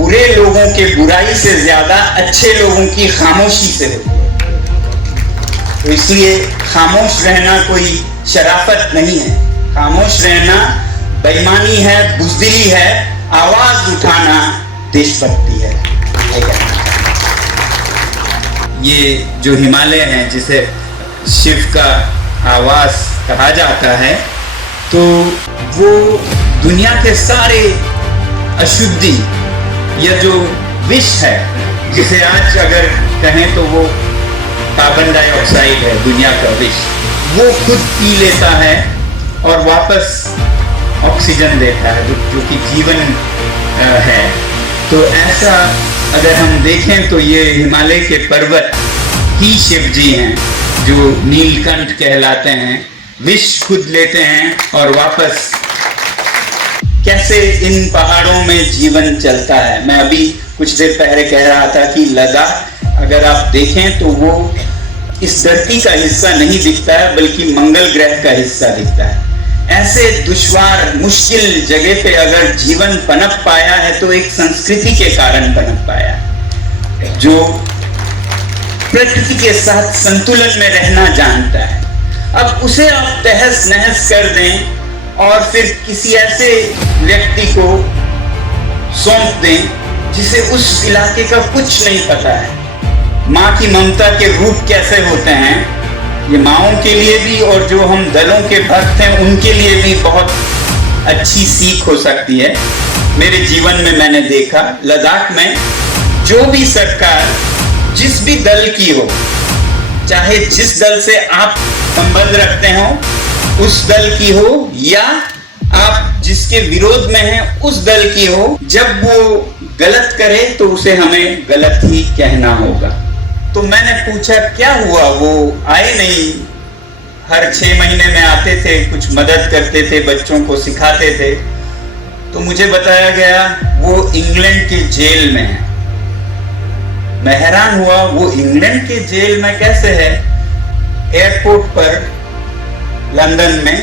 बुरे लोगों के बुराई से ज्यादा अच्छे लोगों की खामोशी से होती है। तो इसलिए खामोश रहना कोई शराफत नहीं है, खामोश रहना बेईमानी है, बुज़दिली है, आवाज उठाना देशभक्ति है। ये जो हिमालय है जिसे शिव का आवास कहा जाता है, तो वो दुनिया के सारे अशुद्धि या जो विष है, जिसे आज अगर कहें तो वो कार्बन डाइऑक्साइड है, दुनिया का विष, वो खुद पी लेता है और वापस ऑक्सीजन देता है, जो कि जीवन है। तो ऐसा अगर हम देखें तो ये हिमालय के पर्वत ही शिव जी हैं, जो नीलकंठ कहलाते हैं, विष खुद लेते हैं और वापस कैसे इन पहाड़ों में जीवन चलता है। मैं अभी कुछ देर पहले कह रहा था कि लद्दाख अगर आप देखें तो वो इस धरती का हिस्सा नहीं दिखता है, बल्कि मंगल ग्रह का हिस्सा दिखता है। ऐसे दुश्वार मुश्किल जगह पे अगर जीवन पनप पाया है तो एक संस्कृति के कारण पनप पाया है, जो प्रकृति के साथ संतुलन में रहना जानता है। अब उसे आप तहस नहस कर दें और फिर किसी ऐसे व्यक्ति को सौंप दें जिसे उस इलाके का कुछ नहीं पता है। माँ की ममता के रूप कैसे होते हैं, ये माँओं के लिए भी और जो हम दलों के भक्त हैं उनके लिए भी बहुत अच्छी सीख हो सकती है। मेरे जीवन में मैंने देखा, लद्दाख में जो भी सरकार जिस भी दल की हो, चाहे जिस दल से आप संबंध रखते हो उस दल की हो, या आप जिसके विरोध में हैं उस दल की हो, जब वो गलत करे तो उसे हमें गलत ही कहना होगा। तो मैंने पूछा क्या हुआ, वो आए नहीं, हर 6 महीने में आते थे, कुछ मदद करते थे, बच्चों को सिखाते थे। तो मुझे बताया गया वो इंग्लैंड के जेल में है। मैं हैरान हुआ, वो इंग्लैंड के जेल में कैसे है? एयरपोर्ट पर लंदन में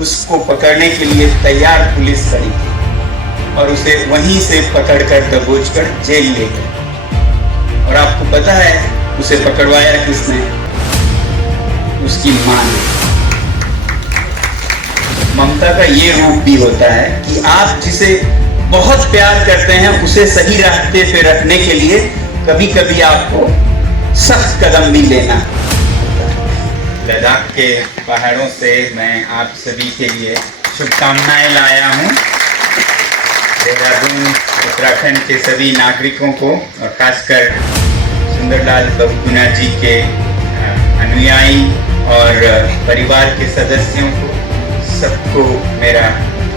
उसको पकड़ने के लिए तैयार पुलिस खड़ी थी और उसे वहीं से पकड़कर दबोचकर जेल ले गए। और आपको पता है उसे पकड़वाया किसने? उसकी मां ने। ममता का ये रूप भी होता है कि आप जिसे बहुत प्यार करते हैं उसे सही रास्ते पे रखने के लिए कभी कभी आपको सख्त कदम भी लेना। लद्दाख के पहाड़ों से मैं आप सभी के लिए शुभकामनाएं लाया हूं। देहरादून उत्तराखंड के सभी नागरिकों को और खासकर सुंदरलाल बहुगुणा जी के अनुयायी और परिवार के सदस्यों को, सबको मेरा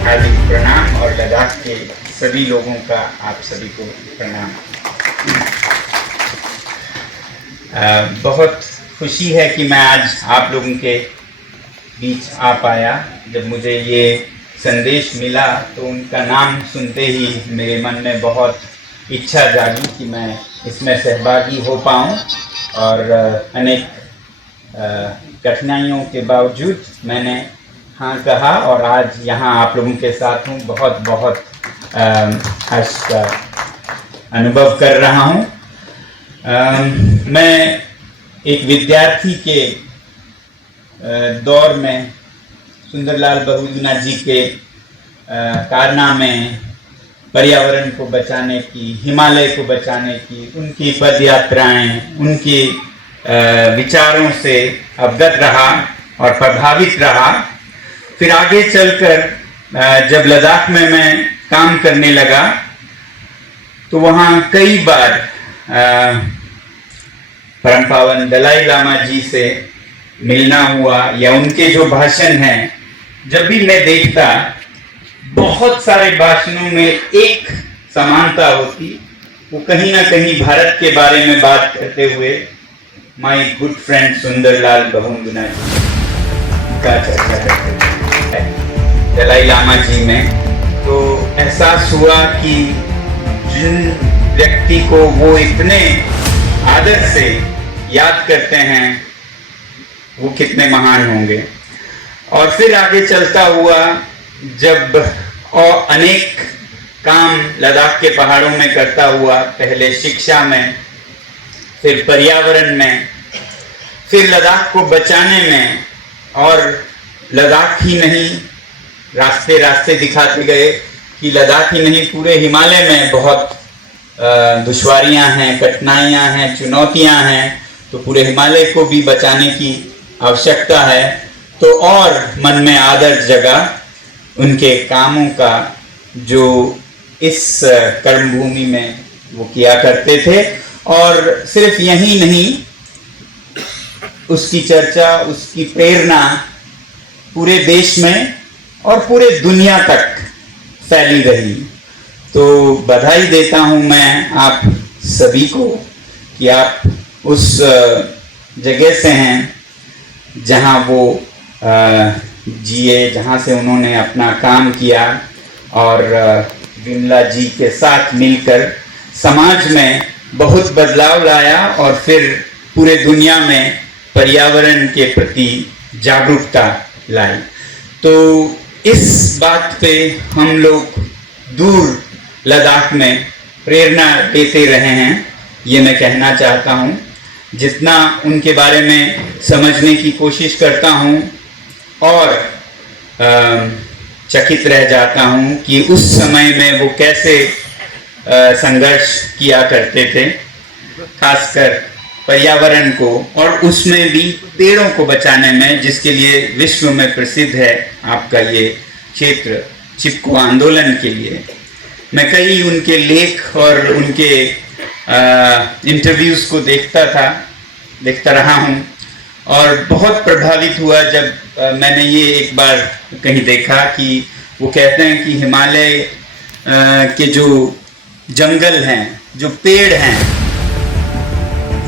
हार्दिक प्रणाम और लद्दाख के सभी लोगों का आप सभी को प्रणाम। बहुत खुशी है कि मैं आज आप लोगों के बीच आ पाया। जब मुझे ये संदेश मिला तो उनका नाम सुनते ही मेरे मन में बहुत इच्छा जागी कि मैं इसमें सहभागी हो पाऊँ, और अनेक कठिनाइयों के बावजूद मैंने हाँ कहा और आज यहाँ आप लोगों के साथ हूँ। बहुत बहुत हर्ष का अनुभव कर रहा हूँ। मैं एक विद्यार्थी के दौर में सुंदरलाल बहुगुणा जी के कारनामे, पर्यावरण को बचाने की, हिमालय को बचाने की, उनकी पद यात्राएं, उनके विचारों से अवगत रहा और प्रभावित रहा। फिर आगे चलकर जब लद्दाख में मैं काम करने लगा तो वहाँ कई बार परम पावन दलाई लामा जी से मिलना हुआ, या उनके जो भाषण हैं जब भी मैं देखता, बहुत सारे भाषणों में एक समानता होती, वो कहीं ना कहीं भारत के बारे में बात करते हुए my good friend Sunderlal Bahuguna ji का चर्चा करते हैं दलाई लामा जी में। तो एहसास हुआ कि जिन व्यक्ति को वो इतने आदर से याद करते हैं वो कितने महान होंगे। और फिर आगे चलता हुआ जब और अनेक काम लद्दाख के पहाड़ों में करता हुआ, पहले शिक्षा में, फिर पर्यावरण में, फिर लद्दाख को बचाने में, और लद्दाख ही नहीं, रास्ते रास्ते दिखाते गए कि लद्दाख ही नहीं, पूरे हिमालय में बहुत दुश्वारियां हैं, कठिनाइयां हैं, चुनौतियां हैं, तो पूरे हिमालय को भी बचाने की आवश्यकता है। तो और मन में आदर जगा उनके कामों का जो इस कर्मभूमि में वो किया करते थे। और सिर्फ यही नहीं, उसकी चर्चा, उसकी प्रेरणा पूरे देश में और पूरे दुनिया तक फैली रही। तो बधाई देता हूं मैं आप सभी को कि आप उस जगह से हैं जहां वो जिए, जहां से उन्होंने अपना काम किया, और विमला जी के साथ मिलकर समाज में बहुत बदलाव लाया, और फिर पूरे दुनिया में पर्यावरण के प्रति जागरूकता लाई। तो इस बात पे हम लोग दूर लद्दाख में प्रेरणा देते रहे हैं, ये मैं कहना चाहता हूँ। जितना उनके बारे में समझने की कोशिश करता हूँ और चकित रह जाता हूँ कि उस समय में वो कैसे संघर्ष किया करते थे, खासकर पर्यावरण को, और उसमें भी पेड़ों को बचाने में, जिसके लिए विश्व में प्रसिद्ध है आपका ये क्षेत्र चिपको आंदोलन के लिए। मैं कई उनके लेख और उनके इंटरव्यूज़ को देखता रहा हूँ, और बहुत प्रभावित हुआ जब मैंने ये एक बार कहीं देखा कि वो कहते हैं कि हिमालय के जो जंगल हैं, जो पेड़ हैं,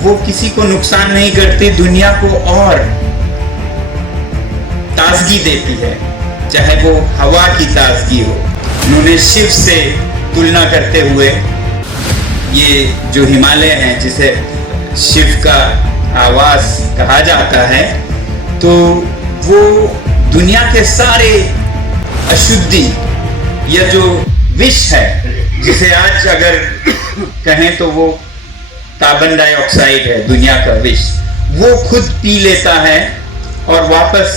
वो किसी को नुकसान नहीं करते, दुनिया को और ताजगी देती है, चाहे वो हवा की ताजगी हो। उन्होंने शिव से तुलना करते हुए ये जो हिमालय है, जिसे शिव का आवास कहा जाता है, तो वो दुनिया के सारे अशुद्धि या जो विष है, जिसे आज अगर कहें तो वो कार्बन डाइऑक्साइड है, दुनिया का विष, वो खुद पी लेता है और वापस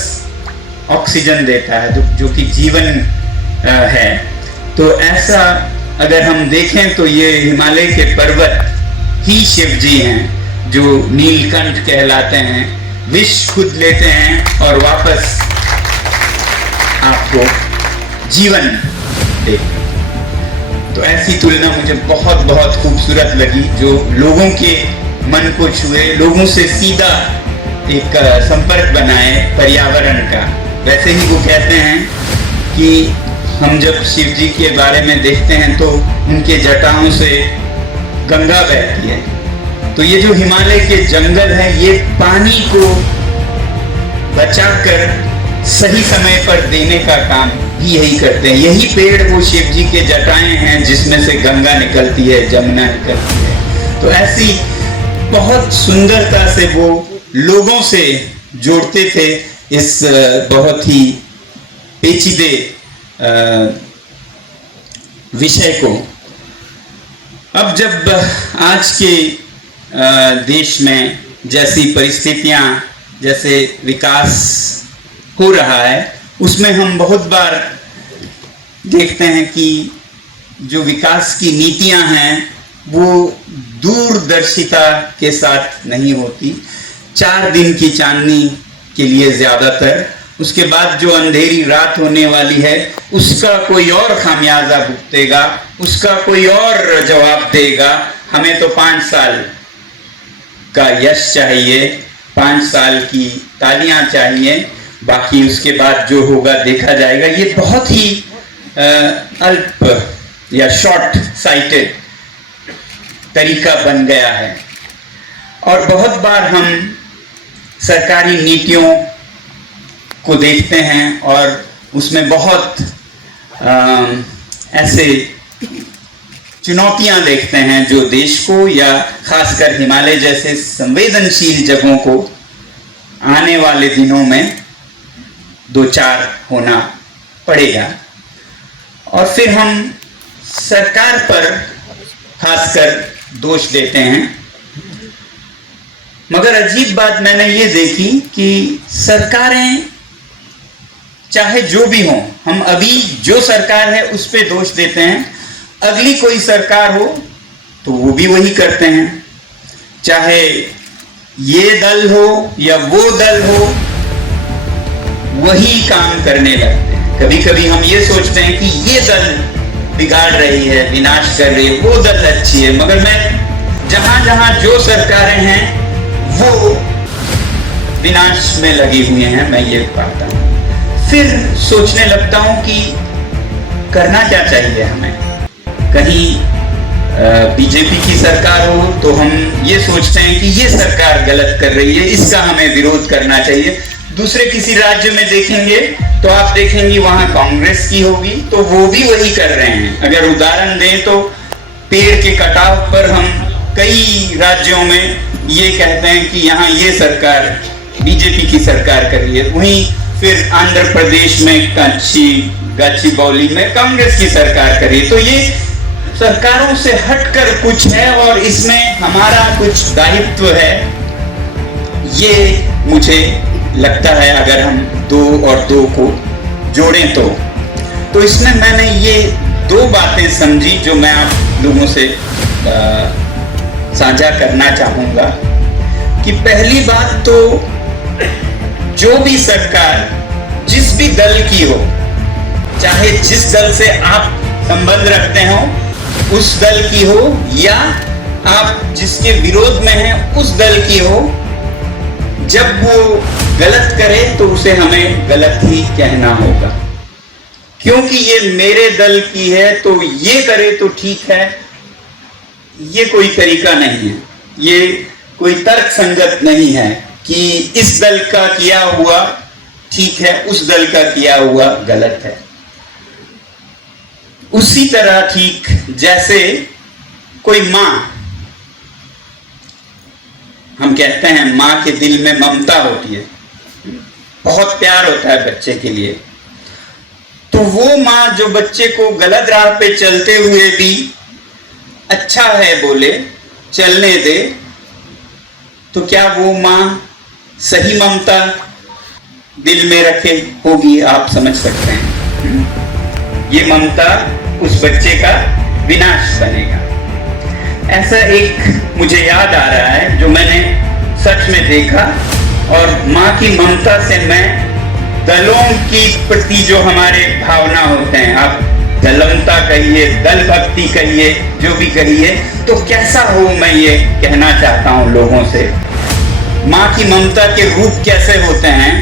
ऑक्सीजन देता है, जो कि जीवन है। तो ऐसा अगर हम देखें तो ये हिमालय के पर्वत ही शिव जी हैं, जो नीलकंठ कहलाते हैं, विष खुद लेते हैं और वापस आपको जीवन देते हैं। तो ऐसी तुलना मुझे बहुत बहुत खूबसूरत लगी, जो लोगों के मन को छुए, लोगों से सीधा एक संपर्क बनाए पर्यावरण का। वैसे ही वो कहते हैं कि हम जब शिव जी के बारे में देखते हैं तो उनके जटाओं से गंगा बहती है। तो ये जो हिमालय के जंगल है, ये पानी को बचाकर सही समय पर देने का काम भी यही करते हैं। यही पेड़ वो शिव जी के जटाएं हैं जिसमें से गंगा निकलती है, जमुना निकलती है। तो ऐसी बहुत सुंदरता से वो लोगों से जोड़ते थे इस बहुत ही पेचीदे विषय को। अब जब आज के देश में जैसी परिस्थितियां, जैसे विकास हो रहा है, उसमें हम बहुत बार देखते हैं कि जो विकास की नीतियां हैं वो दूरदर्शिता के साथ नहीं होती। 4 दिन की चांदनी के लिए ज्यादातर, उसके बाद जो अंधेरी रात होने वाली है उसका कोई और खामियाजा भुगतेगा, उसका कोई और जवाब देगा। हमें तो 5 साल का यश चाहिए, 5 साल की तालियां चाहिए, बाकी उसके बाद जो होगा देखा जाएगा। ये बहुत ही अल्प या शॉर्ट साइटेड तरीका बन गया है। और बहुत बार हम सरकारी नीतियों को देखते हैं और उसमें बहुत ऐसे चुनौतियां देखते हैं जो देश को या खासकर हिमालय जैसे संवेदनशील जगहों को आने वाले दिनों में 2-4 होना पड़ेगा। और फिर हम सरकार पर खासकर दोष देते हैं, मगर अजीब बात मैंने ये देखी कि सरकारें चाहे जो भी हो, हम अभी जो सरकार है उस पे दोष देते हैं, अगली कोई सरकार हो तो वो भी वही करते हैं, चाहे ये दल हो या वो दल हो, वही काम करने लगते हैं। कभी कभी हम ये सोचते हैं कि ये दल बिगाड़ रही है, विनाश कर रही है, वो दल अच्छी है, मगर मैं जहां जहां जो सरकारें हैं वो विनाश में लगी हुई हैं, मैं ये पाता हूं। फिर सोचने लगता हूं कि करना क्या चाहिए हमें। कहीं बीजेपी की सरकार हो तो हम ये सोचते हैं कि ये सरकार गलत कर रही है, इसका हमें विरोध करना चाहिए। दूसरे किसी राज्य में देखेंगे तो आप देखेंगे वहां कांग्रेस की होगी तो वो भी वही कर रहे हैं। अगर उदाहरण दें तो पेड़ के कटाव पर हम कई राज्यों में ये कहते हैं कि यहाँ ये सरकार बीजेपी की सरकार कर रही है, वहीं फिर आंध्र प्रदेश में गच्चीबौली में कांग्रेस की सरकार कर रही है। तो ये सरकारों से हटकर कुछ है और इसमें हमारा कुछ दायित्व है, ये मुझे लगता है। अगर हम 2 और 2 को जोड़ें तो इसमें मैंने ये 2 बातें समझी जो मैं आप लोगों से साझा करना चाहूंगा कि पहली बात तो जो भी सरकार जिस भी दल की हो, चाहे जिस दल से आप संबंध रखते हो उस दल की हो या आप जिसके विरोध में हैं उस दल की हो, जब वो गलत करे तो उसे हमें गलत ही कहना होगा, क्योंकि ये मेरे दल की है तो ये करे तो ठीक है, ये कोई तरीका नहीं है, ये कोई तर्क संगत नहीं है कि इस दल का किया हुआ ठीक है, उस दल का किया हुआ गलत है। उसी तरह ठीक जैसे कोई मां, हम कहते हैं मां के दिल में ममता होती है, बहुत प्यार होता है बच्चे के लिए, तो वो मां जो बच्चे को गलत राह पे चलते हुए भी अच्छा है बोले, चलने दे, तो क्या वो मां सही ममता दिल में रखे होगी? आप समझ सकते हैं ये ममता उस बच्चे का विनाश बनेगा। ऐसा एक मुझे याद आ रहा है जो मैंने सच में देखा, और मां की ममता से मैं दलों की प्रति जो हमारे भावना होते हैं, आप दलमता कहिए, दल भक्ति कहिए, जो भी कहिए, तो कैसा हो मैं ये कहना चाहता हूं लोगों से। मां की ममता के रूप कैसे होते हैं,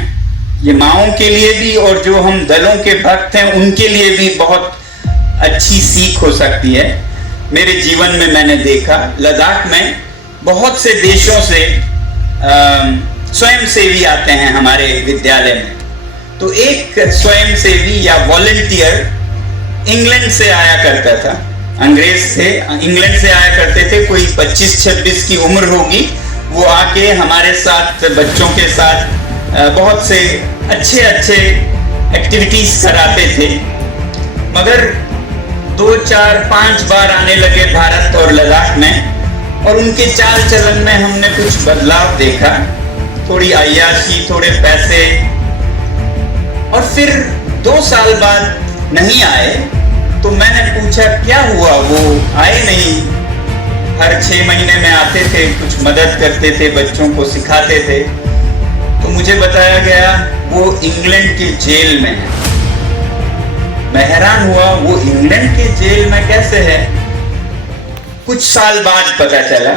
ये माओं के लिए भी और जो हम दलों के भक्त हैं उनके लिए भी बहुत अच्छी सीख हो सकती है। मेरे जीवन में मैंने देखा, लद्दाख में बहुत से देशों से स्वयंसेवी आते हैं हमारे विद्यालय में, तो एक स्वयंसेवी या वॉलंटियर इंग्लैंड से आया करता था, अंग्रेज से इंग्लैंड से आया करते थे, कोई 25-26 की उम्र होगी, वो आके हमारे साथ बच्चों के साथ बहुत से अच्छे एक्टिविटीज कराते थे। मगर 2, 4, 5 बार आने लगे भारत और लद्दाख में, और उनके चाल चलन में हमने कुछ बदलाव देखा, थोड़ी अय्याशी, थोड़े पैसे, और फिर 2 साल बाद नहीं आए तो मैंने पूछा क्या हुआ, वो आए नहीं। हर 6 महीने में आते थे, कुछ मदद करते थे, बच्चों को सिखाते थे, तो मुझे बताया गया वो इंग्लैंड के जेल में है। मैं हैरान हुआ, वो इंग्लैंड के जेल में कैसे है। कुछ साल बाद पता चला,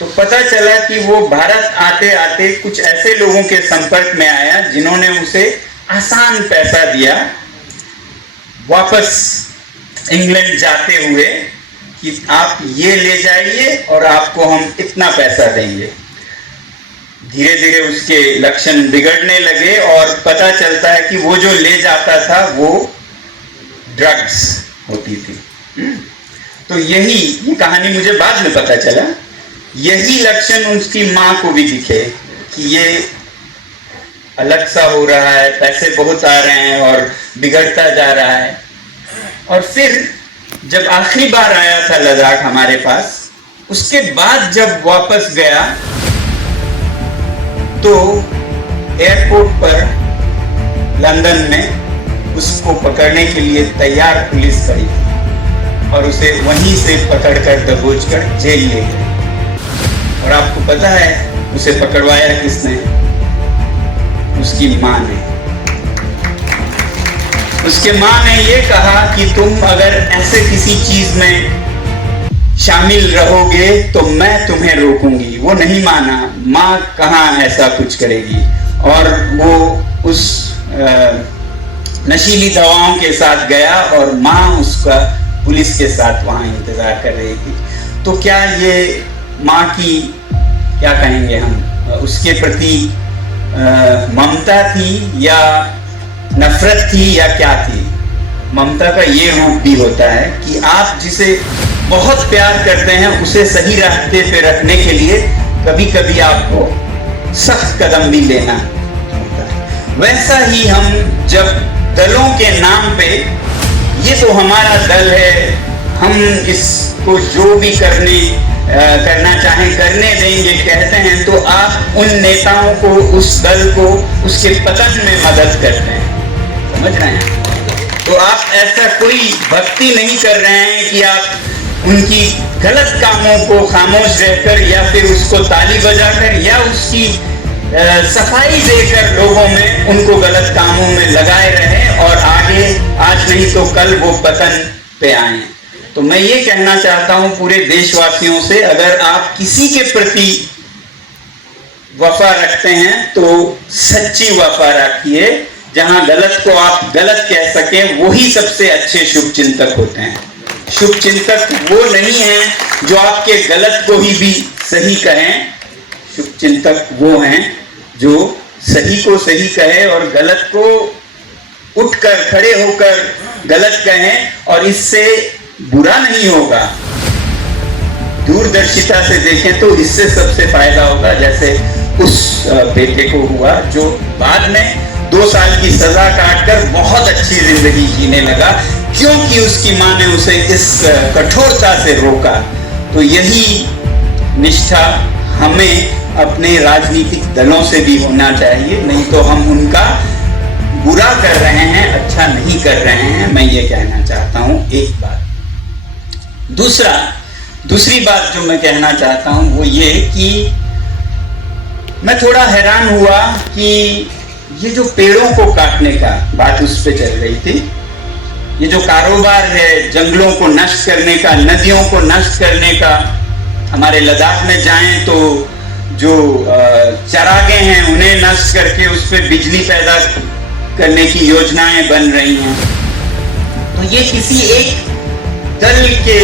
तो पता चला कि वो भारत आते आते कुछ ऐसे लोगों के संपर्क में आया जिन्होंने उसे आसान पैसा दिया वापस इंग्लैंड जाते हुए कि आप ये ले जाइए और आपको हम इतना पैसा देंगे। धीरे धीरे उसके लक्षण बिगड़ने लगे और पता चलता है कि वो जो ले जाता था वो ड्रग्स होती थी। तो ये कहानी मुझे बाद में पता चला, यही लक्षण उसकी माँ को भी दिखे कि ये अलग सा हो रहा है, पैसे बहुत आ रहे हैं और बिगड़ता जा रहा है। और फिर जब आखिरी बार आया था लद्दाख हमारे पास, उसके बाद जब वापस गया तो एयरपोर्ट पर लंदन में उसको पकड़ने के लिए तैयार पुलिस खड़ी थी और उसे वहीं से पकड़कर दबोचकर जेल ले गए। और आपको पता है उसे पकड़वाया किसने? उसकी मां ने। उसके मां ने ये कहा कि तुम अगर ऐसे किसी चीज में शामिल रहोगे तो मैं तुम्हें रोकूंगी। वो नहीं माना, मां कहां ऐसा कुछ करेगी। और वो उस नशीली दवाओं के साथ गया और मां उसका पुलिस के साथ वहां इंतजार कर रही थी। तो क्या ये मां की, क्या कहेंगे हम, उसके प्रति ममता थी या नफरत थी या क्या थी? ममता का ये रूप भी होता है कि आप जिसे बहुत प्यार करते हैं उसे सही रास्ते पे रखने के लिए कभी कभी आपको सख्त कदम भी लेना होता है। वैसा ही हम जब दलों के नाम पे, ये तो हमारा दल है, हम इसको जो भी करना चाहें करने देंगे कहते हैं, तो आप उन नेताओं को, उस दल को उसके पतन में मदद करते हैं। समझ रहे हैं? तो आप ऐसा कोई भक्ति नहीं कर रहे हैं कि आप उनकी गलत कामों को खामोश रहकर या फिर उसको ताली बजाकर या उसकी सफाई देकर लोगों में उनको गलत कामों में लगाए रहे और आगे आज नहीं तो कल वो पतन पे आए। तो मैं ये कहना चाहता हूं पूरे देशवासियों से, अगर आप किसी के प्रति वफा रखते हैं तो सच्ची वफा रखिए। जहां गलत को आप गलत कह सकें, वही सबसे अच्छे शुभ चिंतक होते हैं। शुभ चिंतक वो नहीं है जो आपके गलत को ही सही कहें। शुभ चिंतक वो हैं जो सही को सही कहे और गलत को उठकर खड़े होकर गलत कहें और इससे बुरा नहीं होगा। दूरदर्शिता से देखें तो इससे सबसे फायदा होगा। जैसे उस बेटे को हुआ जो बाद में 2 साल की सजा काटकर बहुत अच्छी जिंदगी जीने लगा, क्योंकि उसकी मां ने उसे इस कठोरता से रोका। तो यही निष्ठा हमें अपने राजनीतिक दलों से भी होना चाहिए, नहीं तो हम उनका बुरा कर रहे हैं, अच्छा नहीं कर रहे हैं। मैं ये कहना चाहता हूं एक बात। दूसरी बात जो मैं कहना चाहता हूं वो ये कि मैं थोड़ा हैरान हुआ कि ये जो पेड़ों को काटने का बात उस पे चल रही थी, ये जो कारोबार है जंगलों को नष्ट करने का, नदियों को नष्ट करने का, हमारे लद्दाख में जाएं तो जो चरागे हैं उन्हें नष्ट करके उस पर बिजली पैदा करने की योजनाएं बन रही हैं। तो ये किसी एक दल के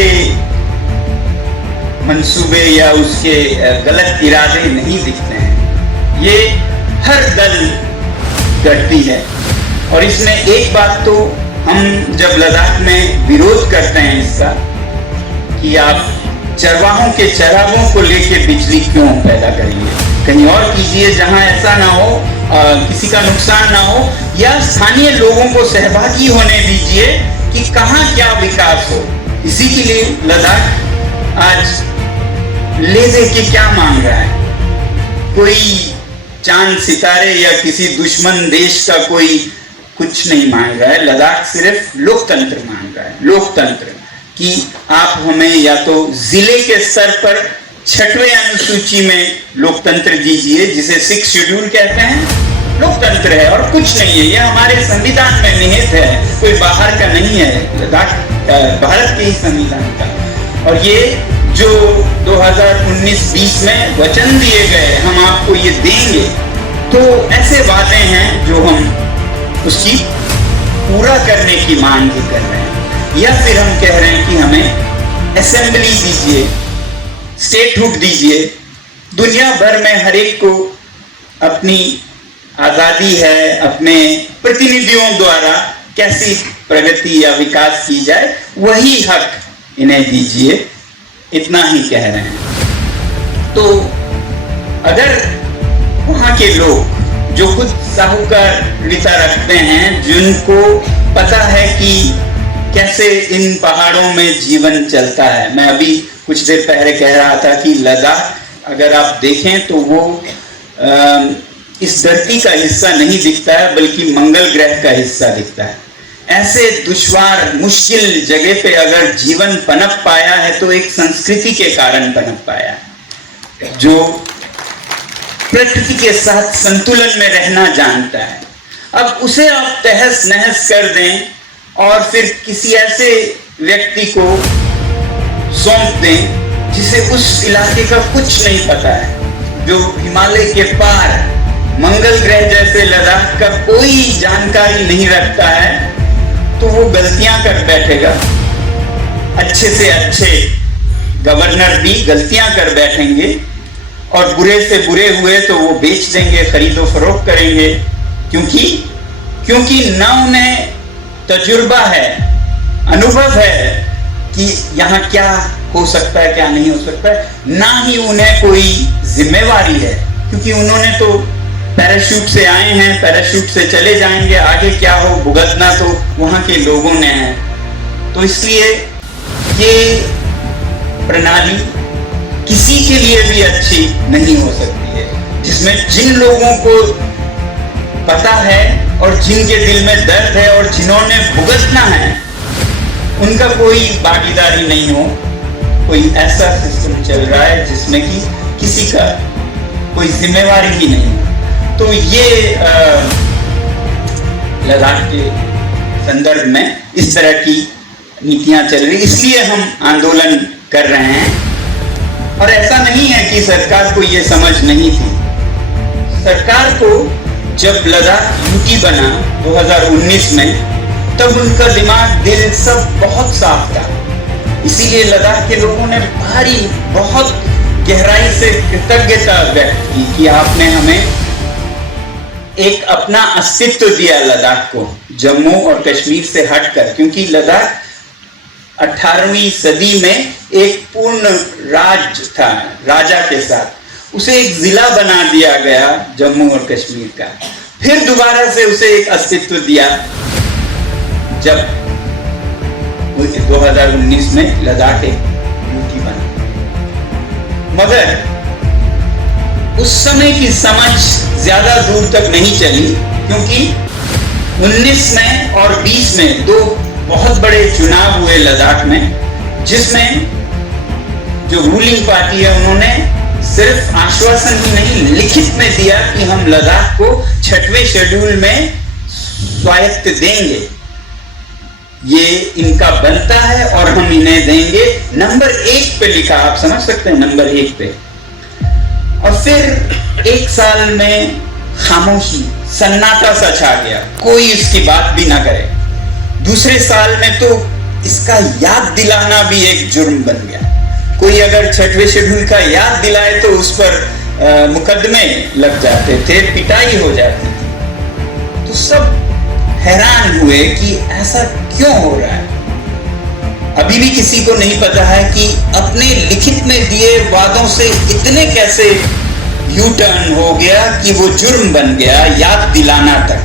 मंसूबे या उसके गलत इरादे नहीं दिखते हैं, ये हर दल करती है। और इसमें एक बात तो हम जब लद्दाख में विरोध करते हैं इसका कि आप चरवाहों के चरागों को लेके बिजली क्यों पैदा करेंगे, कहीं और कीजिए जहां ऐसा ना हो, किसी का नुकसान ना हो, या स्थानीय लोगों को सहभागी होने दीजिए कि कहां क्या विकास हो। इसी के लिए लद्दाख आज ले दे के क्या मांग रहा है? कोई चांद सितारे या किसी दुश्मन देश का कोई कुछ नहीं मांग रहा है। लद्दाख सिर्फ लोकतंत्र मांग रहा है। लोकतंत्र कि आप हमें या तो जिले के स्तर पर 6वें अनुसूची में लोकतंत्र दीजिए, जिसे 6 शेड्यूल कहते हैं, लोकतंत्र है और कुछ नहीं है। ये हमारे संविधान में निहित है, कोई बाहर का नहीं है। लद्दाख भारत के ही संविधान का। और ये जो 2019-20 में वचन दिए गए हम आपको ये देंगे, तो ऐसे वादे हैं जो हम उसकी पूरा करने की मांग भी कर रहे हैं। या फिर हम कह रहे हैं कि हमें असेंबली दीजिए, स्टेटहुड दीजिए। दुनिया भर में हर एक को अपनी आजादी है, अपने प्रतिनिधियों द्वारा कैसी प्रगति या विकास की जाए, वही हक इन्हें दीजिए, इतना ही कह रहे हैं। तो अगर वहां के लोग जो खुद साहूकारिता रखते हैं, जिनको पता है कि कैसे इन पहाड़ों में जीवन चलता है। मैं अभी कुछ देर पहले कह रहा था कि लद्दाख अगर आप देखें तो वो इस धरती का हिस्सा नहीं दिखता है, बल्कि मंगल ग्रह का हिस्सा दिखता है। ऐसे दुश्वार मुश्किल जगह पे अगर जीवन पनप पाया है तो एक संस्कृति के कारण पनप पाया है, जो प्रकृति के साथ संतुलन में रहना जानता है। अब उसे आप तहस नहस कर दें और फिर किसी ऐसे व्यक्ति को सौंप दें जिसे उस इलाके का कुछ नहीं पता है, जो हिमालय के पार मंगल ग्रह जैसे लद्दाख का कोई जानकारी नहीं रखता है, तो वो गलतियां कर बैठेगा। अच्छे से अच्छे गवर्नर भी गलतियां कर बैठेंगे और बुरे से बुरे हुए तो वो बेच देंगे, खरीदो फरोख्त करेंगे, क्योंकि ना उन्हें तजुर्बा है, अनुभव है कि यहाँ क्या हो सकता है क्या नहीं हो सकता है, ना ही उन्हें कोई जिम्मेवारी है, क्योंकि उन्होंने तो पैराशूट से आए हैं, पैराशूट से चले जाएंगे, आगे क्या हो भुगतना तो वहां के लोगों ने है। तो इसलिए ये प्रणाली किसी के लिए भी अच्छी नहीं हो सकती है, जिसमें जिन लोगों को पता है और जिनके दिल में दर्द है और जिन्होंने भुगतना है, उनका कोई भागीदारी नहीं हो। कोई ऐसा सिस्टम चल रहा है जिसमें कि किसी का कोई जिम्मेवारी ही नहीं है। तो ये लद्दाख के संदर्भ में इस तरह की नीतियां चल रही, इसलिए हम आंदोलन कर रहे हैं। और ऐसा नहीं है कि सरकार को ये समझ नहीं थी। सरकार को जब लद्दाख यूटी बना 2019 में, तब उनका दिमाग दिल सब बहुत साफ था। इसीलिए लद्दाख के लोगों ने बहुत गहराई से कृतज्ञता व्यक्त की कि आपने हमें एक अपना अस्तित्व दिया लद्दाख को, जम्मू और कश्मीर से हटकर, क्योंकि लद्दाख 18वीं सदी में एक पूर्ण राज्य था, राजा के साथ उसे एक जिला बना दिया गया जम्मू और कश्मीर का। फिर दोबारा से उसे एक अस्तित्व दिया जब 2019 में लद्दाख एक यूटी बना। मगर उस समय की समझ ज्यादा दूर तक नहीं चली, क्योंकि 19 में और 20 में दो बहुत बड़े चुनाव हुए लद्दाख में, जिसमें जो रूलिंग पार्टी है उन्होंने सिर्फ आश्वासन ही नहीं लिखित में दिया कि हम लद्दाख को 6वें शेड्यूल में स्वायत्त देंगे, ये इनका बनता है और हम इन्हें देंगे। नंबर 1 पे लिखा, आप समझ सकते हैं, नंबर 1 पे। और फिर 1 साल में खामोशी, सन्नाटा सा छा गया, कोई इसकी बात भी ना करे। दूसरे साल में तो इसका याद दिलाना भी एक जुर्म बन गया। कोई अगर 6वें शेड्यूल का याद दिलाए तो उस पर मुकदमे लग जाते थे, पिटाई हो जाती थी। तो सब हैरान हुए कि ऐसा क्यों हो रहा है। अभी भी किसी को नहीं पता है कि अपने लिखित में दिए वादों से इतने कैसे यू टर्न हो गया कि वो जुर्म बन गया। याद दिलाना तक,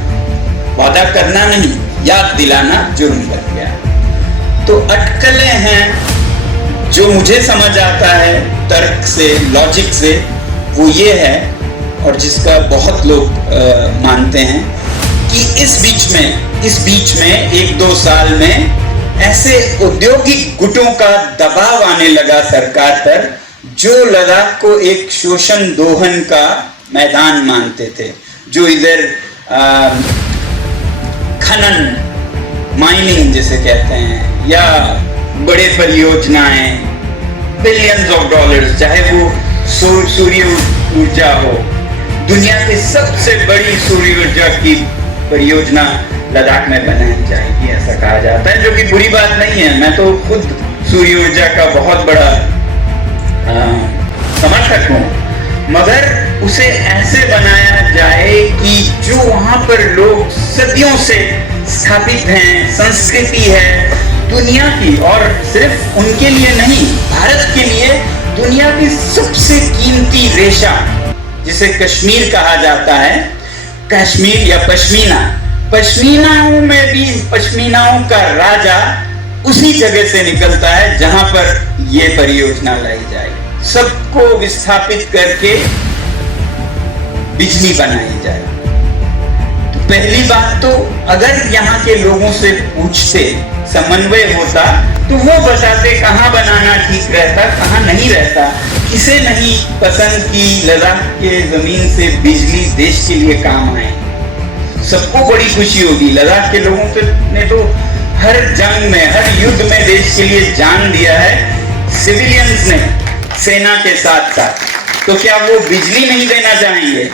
वादा करना नहीं, याद दिलाना जुर्म बन गया। तो अटकलें हैं जो मुझे समझ आता है तर्क से, लॉजिक से, वो ये है, और जिसका बहुत लोग मानते हैं कि इस बीच में 1-2 साल में ऐसे औद्योगिक गुटों का दबाव आने लगा सरकार पर, जो लद्दाख को एक शोषण दोहन का मैदान मानते थे, जो इधर खनन, माइनिंग जिसे कहते हैं, या बड़े परियोजनाएं, बिलियंस ऑफ डॉलर्स, चाहे वो सूर्य ऊर्जा हो, दुनिया की सबसे बड़ी सूर्य ऊर्जा की परियोजना लद्दाख में बनाई जाएगी, ऐसा कहा जाता है, जो कि बुरी बात नहीं है। मैं तो खुद सूर्य ऊर्जा का बहुत बड़ा समर्थक हूँ, मगर उसे ऐसे बनाया जाए कि जो वहां पर लोग सदियों से स्थापित हैं, संस्कृति है दुनिया की, और सिर्फ उनके लिए नहीं, भारत के लिए दुनिया की सबसे कीमती रेशा, जिसे कश्मीर कहा जाता है, कश्मीर या पश्मीना, पश्मीनाओं में भी पश्मीनाओं का राजा उसी जगह से निकलता है जहां पर ये परियोजना लाई जाए। सबको विस्थापित करके बिजली बनाई जाए। तो पहली बात तो अगर यहाँ के लोगों से पूछते, समन्वय होता, तो वो बताते कहाँ बनाना ठीक रहता, कहाँ नहीं रहता, किसे नहीं पसंद की लद्दाख के जमीन से बिजली देश के लिए काम आए। सबको बड़ी खुशी होगी। लद्दाख के लोगों ने तो हर जंग में, हर युद्ध में देश के लिए जान दिया है, सिविलियंस ने, सेना के साथ साथ। तो क्या वो बिजली नहीं देना चाहेंगे?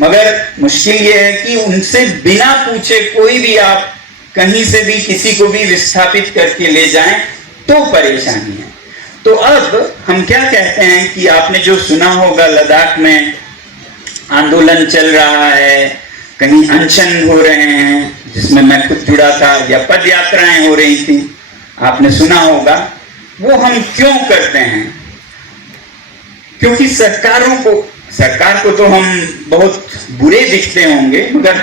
मगर मुश्किल ये है कि उनसे बिना पूछे कोई भी आप कहीं से भी किसी को भी विस्थापित करके ले जाएं तो परेशानी है। तो अब हम क्या कहते हैं कि आपने जो सुना होगा, लद्दाख में आंदोलन चल रहा है, कहीं अनशन हो रहे हैं जिसमें मैं खुद जुड़ा था, या पद यात्राएं हो रही थी, आपने सुना होगा। वो हम क्यों करते हैं? क्योंकि सरकार को तो हम बहुत बुरे दिखते होंगे, मगर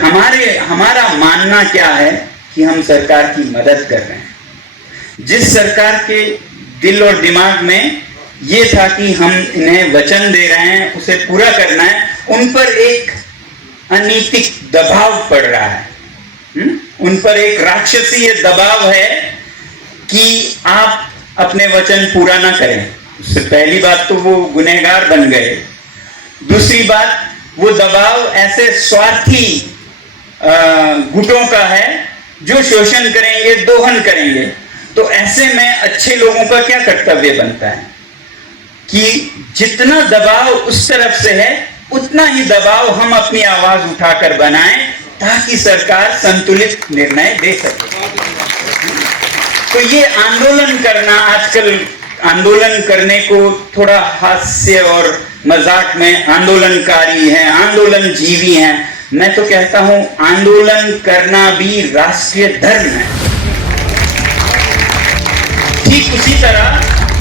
हमारा मानना क्या है कि हम सरकार की मदद कर रहे हैं। जिस सरकार के दिल और दिमाग में ये था कि हम इन्हें वचन दे रहे हैं, उसे पूरा करना है, उन पर एक अनैतिक दबाव पड़ रहा है। उन पर एक राक्षसीय दबाव है कि आप अपने वचन पूरा ना करें। उससे पहली बात तो वो गुनहगार बन गए। दूसरी बात, वो दबाव ऐसे स्वार्थी गुटों का है जो शोषण करेंगे, दोहन करेंगे। तो ऐसे में अच्छे लोगों का क्या कर्तव्य बनता है कि जितना दबाव उस तरफ से है, उतना ही दबाव हम अपनी आवाज उठाकर बनाएं ताकि सरकार संतुलित निर्णय दे सके। तो ये आंदोलन करना, आजकल आंदोलन करने को थोड़ा हास्य और मजाक में आंदोलनकारी हैं, आंदोलन जीवी हैं। मैं तो कहता हूं आंदोलन करना भी राष्ट्रीय धर्म है। ठीक उसी तरह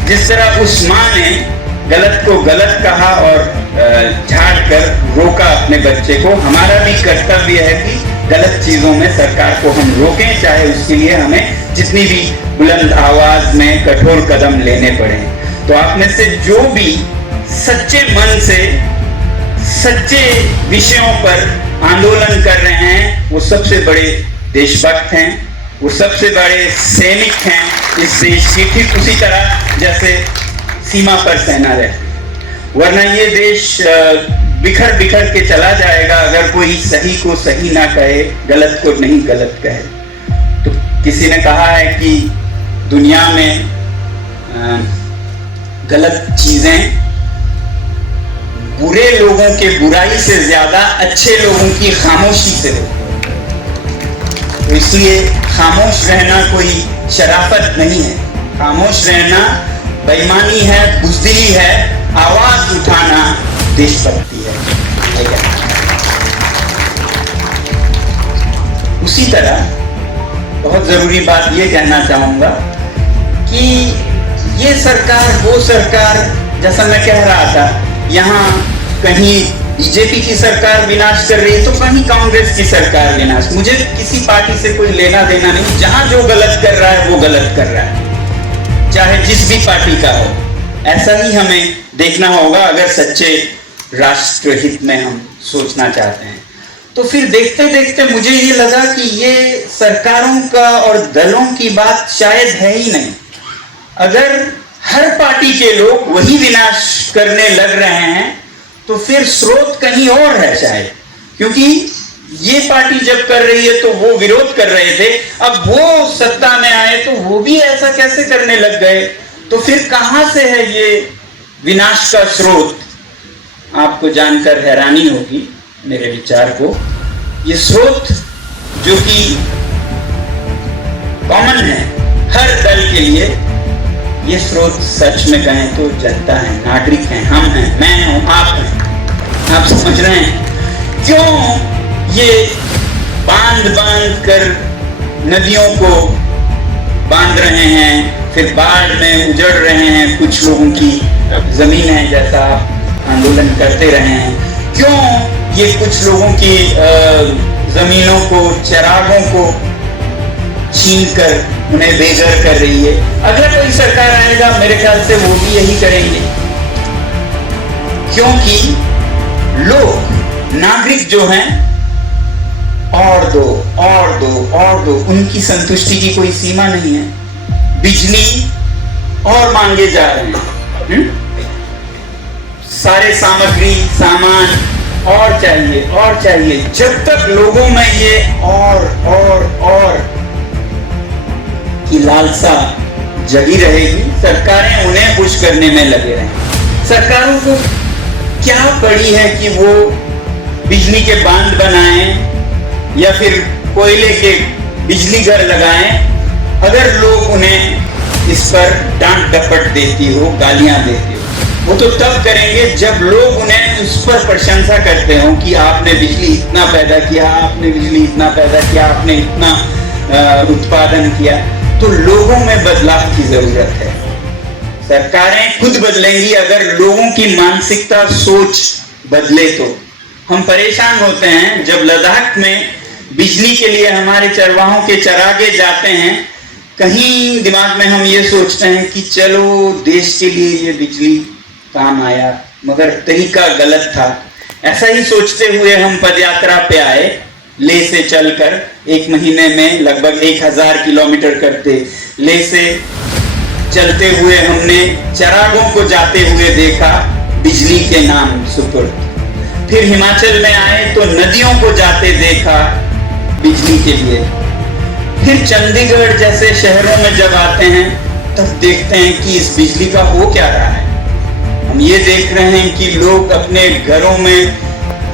जिस तरह उस मां ने गलत को गलत कहा और झाड़ कर रोका अपने बच्चे को, हमारा भी कर्तव्य है कि गलत चीजों में सरकार को हम रोकें, चाहे उसके लिए हमें जितनी भी बुलंद आवाज में कठोर कदम लेने पड़े। तो आप में से जो भी सच्चे मन से सच्चे विषयों पर आंदोलन कर रहे हैं, वो सबसे बड़े देशभक्त हैं, वो सबसे बड़े सैनिक हैं इस देश की। ठीक उसी तरह जैसे सीमा पर सेना रहती, वरना ये देश बिखर बिखर के चला जाएगा अगर कोई सही को सही ना कहे, गलत को नहीं गलत कहे। तो किसी ने कहा है कि दुनिया में गलत चीजें बुरे लोगों के बुराई से ज्यादा अच्छे लोगों की खामोशी से होती है। तो इसलिए खामोश रहना कोई शराफत नहीं है, खामोश रहना बेईमानी है, बुज़दिली है, आवाज उठाना देशभक्ति है। उसी तरह बहुत जरूरी बात ये कहना चाहूंगा कि ये सरकार, वो सरकार, जैसा मैं कह रहा था, यहाँ कहीं बीजेपी की सरकार विनाश कर रही है तो कहीं कांग्रेस की सरकार विनाश। मुझे किसी पार्टी से कोई लेना देना नहीं, जहां जो गलत कर रहा है वो गलत कर रहा है, चाहे जिस भी पार्टी का हो। ऐसा ही हमें देखना होगा अगर सच्चे राष्ट्र हित में हम सोचना चाहते हैं। तो फिर देखते देखते मुझे ये लगा कि ये सरकारों का और दलों की बात शायद है ही नहीं। अगर हर पार्टी के लोग वही विनाश करने लग रहे हैं तो फिर स्रोत कहीं और है शायद, क्योंकि ये पार्टी जब कर रही है तो वो विरोध कर रहे थे, अब वो सत्ता में आए तो वो भी ऐसा कैसे करने लग गए। तो फिर कहां से है ये विनाश का स्रोत? आपको जानकर हैरानी होगी मेरे विचार को। ये स्रोत जो कि कॉमन है हर दल के लिए, ये स्रोत सच में कहें तो जनता है, नागरिक हैं, हम हैं, मैं हूं, आप हैं। आप समझ रहे हैं क्यों ये बांध कर नदियों को बांध रहे हैं, फिर बाढ़ में उजड़ रहे हैं कुछ लोगों की जमीन है, जैसा आप आंदोलन करते रहे हैं। क्यों ये कुछ लोगों की जमीनों को, चरागों को छीन कर उन्हें बेघर कर रही है। अगला कोई सरकार आएगा मेरे ख्याल से वो भी यही करेंगे, क्योंकि लोग, नागरिक जो हैं, और दो और दो और दो, उनकी संतुष्टि की कोई सीमा नहीं है। बिजली और मांगे जा रहे हैं, सारे सामग्री सामान और चाहिए। जब तक लोगों में ये और की लालसा जगी रहेगी, सरकारें उन्हें खुश करने में लगे रहेंगे। सरकारों को क्या पड़ी है कि वो बिजली के बांध बनाएं या फिर कोयले के बिजली घर लगाएं, अगर लोग उन्हें इस पर डांट डपट देती हो, गालियां देती हो। वो तो तब करेंगे जब लोग उन्हें उस पर प्रशंसा करते हो कि आपने बिजली इतना पैदा किया, आपने बिजली इतना पैदा किया, आपने इतना उत्पादन किया। तो लोगों में बदलाव की जरूरत है। सरकारें खुद बदलेंगी अगर लोगों की मानसिकता, सोच बदले। तो हम परेशान होते हैं जब लद्दाख में बिजली के लिए हमारे चरवाहों के चरागे जाते हैं, कहीं दिमाग में हम ये सोचते हैं कि चलो देश के लिए ये बिजली काम आया, मगर तरीका गलत था। ऐसा ही सोचते हुए हम पदयात्रा पे आए, ले से चलकर 1 महीने में लगभग 1000 किलोमीटर करते। ले से चलते हुए हमने चरागों को जाते हुए देखा बिजली के नाम सुपुर्द। फिर हिमाचल में आए तो नदियों को जाते देखा बिजली के लिए। फिर चंडीगढ़ जैसे शहरों में जब आते हैं तब देखते हैं कि इस बिजली का हो क्या रहा है। हम ये देख रहे हैं कि लोग अपने घरों में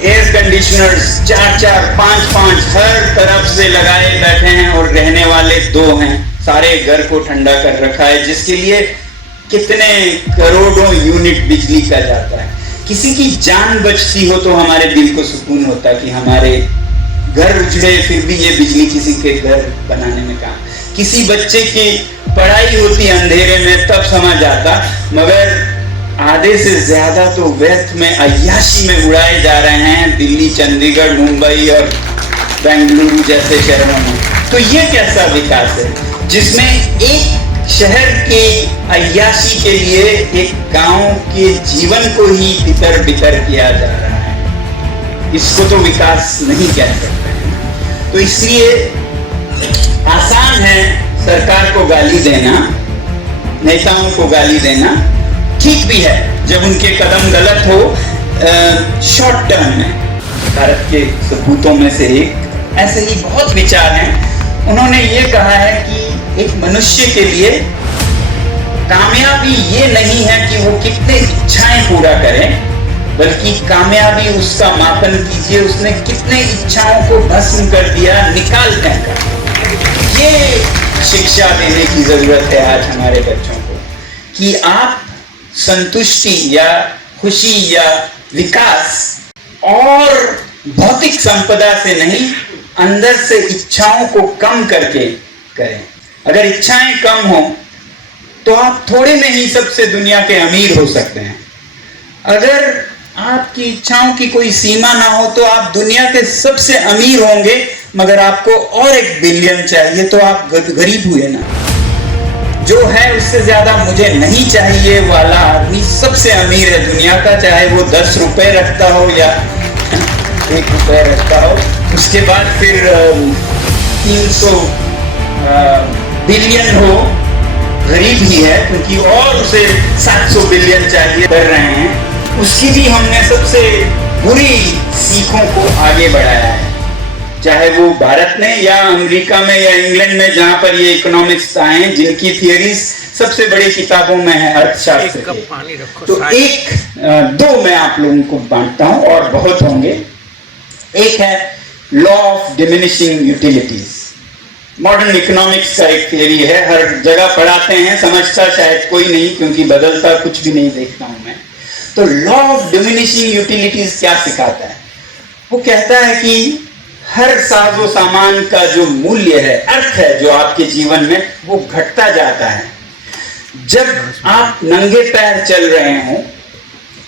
एयर कंडीशनर्स 4-4, 5-5 हर तरफ से लगाए बैठे हैं और रहने वाले 2 हैं। सारे घर को ठंडा कर रखा है, जिसके लिए कितने करोड़ों यूनिट बिजली का जाता है। किसी की जान बचती हो तो हमारे दिल को सुकून होता कि हमारे घर उजड़े फिर भी ये बिजली किसी के घर बनाने में काम। किसी बच्चे की पढ़ाई होती अंधेरे में तब समझ आता, मगर आधे से ज्यादा तो व्यर्थ में, अय्याशी में उड़ाए जा रहे हैं दिल्ली, चंडीगढ़, मुंबई और बेंगलुरु जैसे शहरों में। तो ये कैसा विकास है जिसमें एक शहर के अय्याशी के लिए एक गांव के जीवन को ही तितर बितर किया जा रहा है। इसको तो विकास नहीं कह सकते। तो इसलिए आसान है सरकार को गाली देना, नेताओं को गाली देना, ठीक भी है जब उनके कदम गलत हो शॉर्ट टर्म में। भारत के सपूतों में से एक ऐसे ही बहुत विचार हैं। उन्होंने ये कहा है कि एक मनुष्य के लिए कामयाबी ये नहीं है कि वो कितने इच्छाएं पूरा करे, बल्कि कामयाबी उसका मापन कीजिए उसने कितने इच्छाओं को भस्म कर दिया, निकाल फेंका। ये शिक्षा देने की जरूरत है आज हमारे बच्चों को कि आप संतुष्टि या खुशी या विकास और भौतिक संपदा से नहीं, अंदर से इच्छाओं को कम करके करें। अगर इच्छाएं कम हो तो आप थोड़े में ही सबसे दुनिया के अमीर हो सकते हैं। अगर आपकी इच्छाओं की कोई सीमा ना हो तो आप दुनिया के सबसे अमीर होंगे, मगर आपको और 1 बिलियन चाहिए तो आप गरीब हुए ना। जो है उससे ज्यादा मुझे नहीं चाहिए वाला आदमी सबसे अमीर है दुनिया का, चाहे वो 10 रुपए रखता हो या 1 रुपए रखता हो। उसके बाद फिर 300 बिलियन हो, गरीब ही है, क्योंकि और उसे 700 बिलियन चाहिए कर रहे हैं। उसकी भी हमने सबसे बुरी सीखों को आगे बढ़ाया है, चाहे वो भारत में या अमेरिका में या इंग्लैंड में, जहां पर ये इकोनॉमिक्स आए जिनकी थियरीज सबसे बड़ी किताबों में है अर्थशास्त्र के। तो 1-2 मैं आप लोगों को बांटता हूं और बहुत होंगे। एक है law of diminishing utilities. Modern economics का एक थियरी है, हर जगह पढ़ाते हैं, समझता शायद कोई नहीं क्योंकि बदलता कुछ भी नहीं देखता हूं मैं। तो लॉ ऑफ डिमिनिशिंग यूटिलिटीज क्या सिखाता है? वो कहता है कि हर साजो सामान का जो मूल्य है, अर्थ है जो आपके जीवन में, वो घटता जाता है। जब आप नंगे पैर चल रहे हो,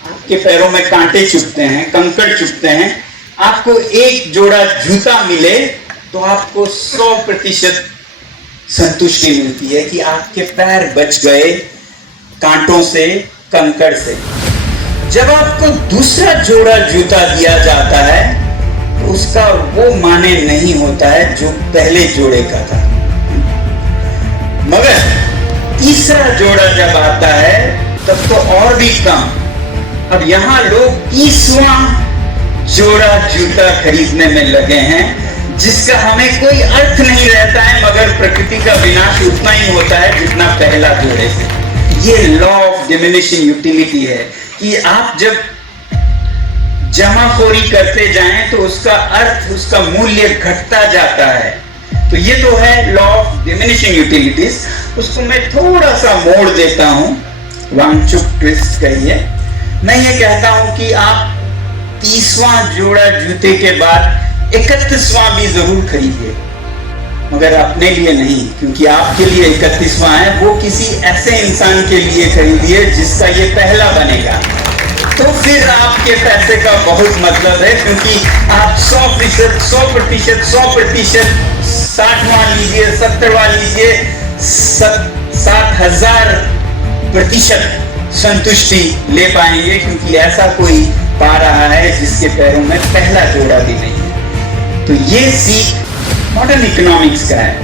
आपके पैरों में कांटे चुभते हैं, कंकड़ चुभते हैं, आपको 1 जोड़ा जूता मिले तो आपको 100% संतुष्टि मिलती है कि आपके पैर बच गए कांटों से, कंकड़ से। जब आपको दूसरा जोड़ा जूता दिया जाता है तो उसका वो माने नहीं होता है जो पहले जोड़े का था। मगर तीसरा जोड़ा जब आता है तब तो और भी कम। अब यहां लोग 30वां जोड़ा जूता खरीदने में लगे हैं, जिसका हमें कोई अर्थ नहीं रहता है, मगर प्रकृति का विनाश उतना ही होता है जितना पहला जोड़े से। ये लॉ ऑफ डिमिनिशिंग यूटिलिटी है कि आप जब जमाखोरी करते जाएं तो उसका अर्थ, उसका मूल्य घटता जाता है। तो ये तो है लॉ ऑफ डिमिनिशिंग यूटिलिटीज। उसको मैं थोड़ा सा मोड़ देता हूं, वांगचुक ट्विस्ट कहिए। मैं ये कहता हूं कि आप 30वां जोड़ा जूते के बाद 31वां भी जरूर खरीदिए, मगर अपने लिए नहीं, क्योंकि आपके लिए 31वां है, वो किसी ऐसे इंसान के लिए खरीदिए जिसका ये पहला बनेगा। तो फिर आपके पैसे का बहुत मतलब है, क्योंकि आप 100%, 60वां लीजिए, 70वां लीजिए, 7000% संतुष्टि ले पाएंगे, क्योंकि ऐसा कोई पा रहा है जिसके पैरों में पहला जोड़ा भी नहीं है। तो ये सीख मॉडर्न इकोनॉमिक्स का है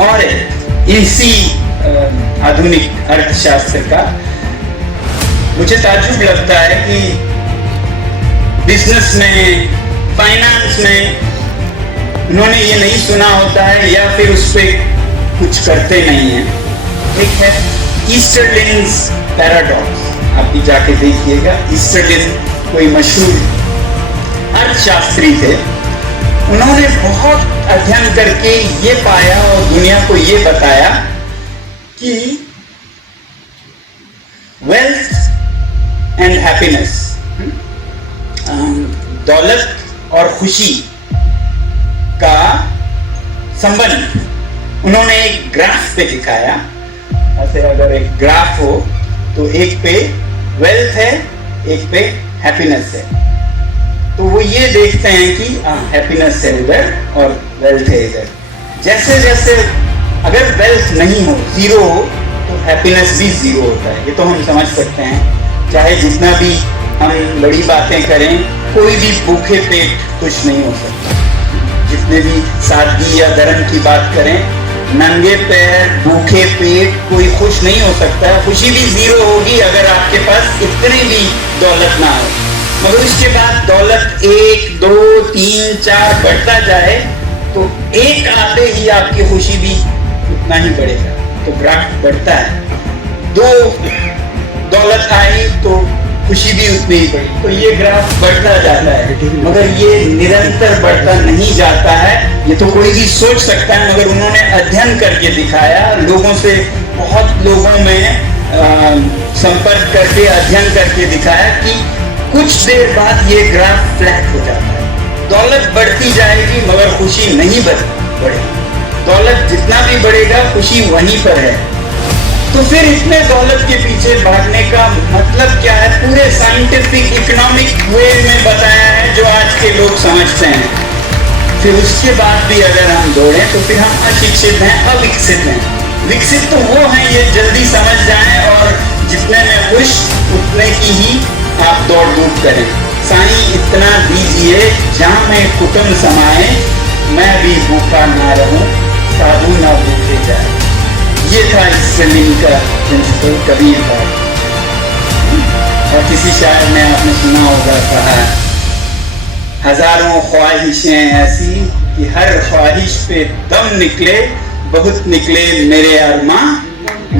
और इसी आधुनिक अर्थशास्त्र का। मुझे ताज्जुब लगता है कि बिजनेस में, फाइनेंस में उन्होंने ये नहीं सुना होता है या फिर उस पर कुछ करते नहीं है। एक है ईस्टरलिन्स पैराडॉक्स, आप भी जाके देखिएगा। ईस्टरलिन कोई मशहूर अर्थशास्त्री थे। उन्होंने बहुत अध्ययन करके ये पाया और दुनिया को ये बताया कि वेल्थ एंड हैप्पीनेस, दौलत और खुशी का संबंध उन्होंने एक ग्राफ पे दिखाया। ऐसे अगर एक ग्राफ हो तो एक पे वेल्थ है, एक पे हैप्पीनेस है। तो वो ये देखते हैं कि हैप्पीनेस है उधर और वेल्थ है इधर। जैसे जैसे अगर वेल्थ नहीं हो, जीरो हो, तो हैप्पीनेस भी जीरो होता है। ये तो हम समझ सकते हैं। चाहे जितना भी हम बड़ी बातें करें, कोई भी भूखे पेट खुश नहीं हो सकता। जितने भी सादगी या धर्म की बात करें, नंगे पैर, भूखे पेट कोई खुश नहीं हो सकता। खुशी भी जीरो होगी अगर आपके पास इतनी भी दौलत ना हो। मगर उसके बाद दौलत 1, 2, 3, 4 बढ़ता जाए तो एक आते ही आपकी खुशी भी उतना ही बढ़ेगा। तो ग्राफ बढ़ता है। 2 दौलत आई तो खुशी भी उतनी ही बढ़ी। तो ये ग्राफ बढ़ता जाता है, मगर ये निरंतर बढ़ता नहीं जाता है। ये तो कोई भी सोच सकता है, मगर उन्होंने अध्ययन करके दिखाया। लोगों से, बहुत लोगों में संपर्क करके अध्ययन करके दिखाया कि कुछ देर बाद ये ग्राफ फ्लैट हो जाता है। दौलत बढ़ती जाएगी मगर खुशी नहीं बढ़ेगी। दौलत जितना भी बढ़ेगा, खुशी वहीं पर है। तो फिर इतने दौलत के पीछे भागने का मतलब क्या है? पूरे साइंटिफिक इकोनॉमिक वे में बताया है जो आज के लोग समझते हैं। फिर उसके बाद भी अगर हम दौड़ें तो फिर हम अशिक्षित हैं, अविकसित हैं। विकसित तो वो हैं ये जल्दी समझ जाएं और जितने में खुश उतने की ही आप दौड़ धूप करें। साईं इतना दीजिए जहां मैं कुटुंब समाए, मैं भी भूखा ना रहूं, साधु ना भूखे जाए। ये था ईस्टरलिन का प्रिंसिपल, कबीर का। और किसी शायर ने आपने सुना होगा, कहा हजारों ख्वाहिशें ऐसी कि हर ख्वाहिश पे दम निकले, बहुत निकले मेरे अरमां,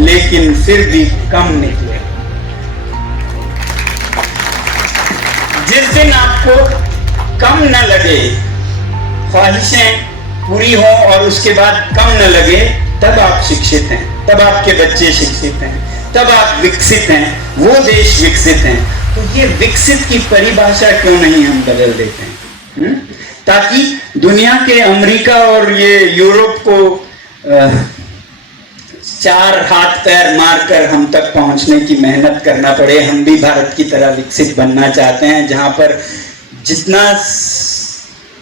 लेकिन फिर भी कम निकले। जिस दिन आपको कम न लगे, ख्वाहिशें पूरी हो और उसके बाद कम न लगे, तब आप शिक्षित हैं, तब आपके बच्चे शिक्षित हैं, तब आप विकसित हैं, वो देश विकसित हैं। तो ये विकसित की परिभाषा क्यों नहीं हम बदल देते हैं? ताकि दुनिया के अमेरिका और ये यूरोप को 4 हाथ पैर मारकर हम तक पहुंचने की मेहनत करना पड़े। हम भी भारत की तरह विकसित बनना चाहते हैं, जहां पर जितना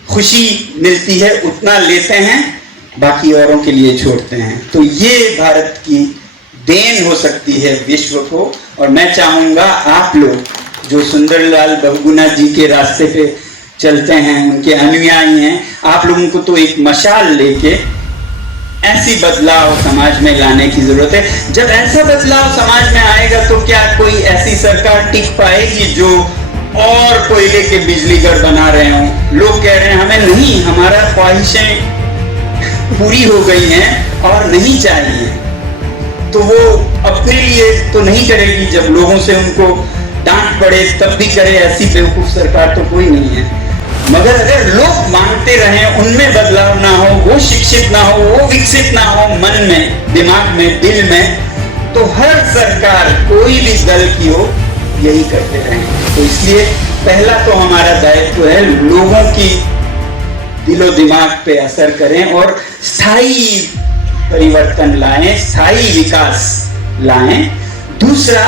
खुशी मिलती है उतना लेते हैं, बाकी औरों के लिए छोड़ते हैं। तो ये भारत की देन हो सकती है विश्व को। और मैं चाहूँगा आप लोग जो सुंदरलाल बहुगुणा जी के रास्ते पे चलते हैं, उनके अनुयायी हैं, आप लोगों को तो एक मशाल लेके ऐसी बदलाव समाज में लाने की जरूरत है। जब ऐसा बदलाव समाज में आएगा तो क्या कोई ऐसी सरकार टिक पाएगी जो और कोयले के बिजलीघर बना रहे हों? लोग कह रहे हैं हमें नहीं, हमारा ख्वाहिशें पूरी हो गई हैं और नहीं चाहिए, तो वो अपने लिए तो नहीं करेगी। जब लोगों से उनको डांट पड़े तब भी करे, ऐसी बेवकूफ सरकार तो कोई नहीं है। मगर अगर लोग मांगते रहें, उनमें बदलाव ना हो, वो शिक्षित ना हो, वो विकसित ना हो मन में, दिमाग में, दिल में, तो हर सरकार कोई भी दल की हो यही करते रहेंगे। तो इसलिए पहला तो हमारा दायित्व है लोगों की दिलो दिमाग पे असर करें और स्थायी परिवर्तन लाएं, स्थायी विकास लाएं। दूसरा,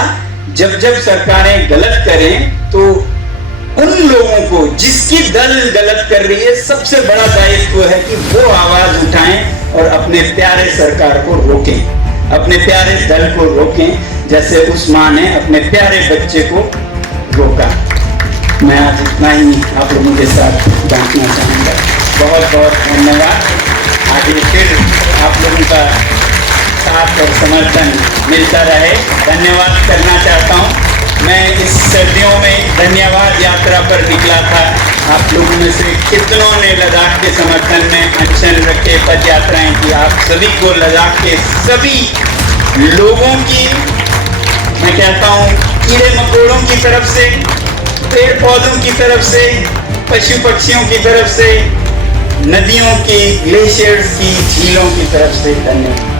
जब जब सरकारें गलत करें तो उन लोगों को जिसकी दल गलत कर रही है, सबसे बड़ा दायित्व है कि वो आवाज उठाएं और अपने प्यारे सरकार को रोकें, अपने प्यारे दल को रोकें, जैसे उस माँ ने अपने प्यारे बच्चे को रोका। मैं आज इतना ही आप लोगों के साथ बांटना चाहूँगा। बहुत बहुत धन्यवाद। आगे फिर आप लोगों का साथ और समर्थन मिलता रहे। धन्यवाद करना चाहता हूँ। मैं इस सर्दियों में धन्यवाद यात्रा पर निकला था। आप लोगों में से कितनों ने लद्दाख के समर्थन में अनशन रखे, पद यात्राएं की। आप सभी को लद्दाख के सभी लोगों की मैं कहता हूँ, कीड़े मकोड़ों की तरफ से, पेड़ पौधों की तरफ से, पशु पक्षियों की तरफ से, नदियों की, ग्लेशियर्स की, झीलों की तरफ से धन्यवाद।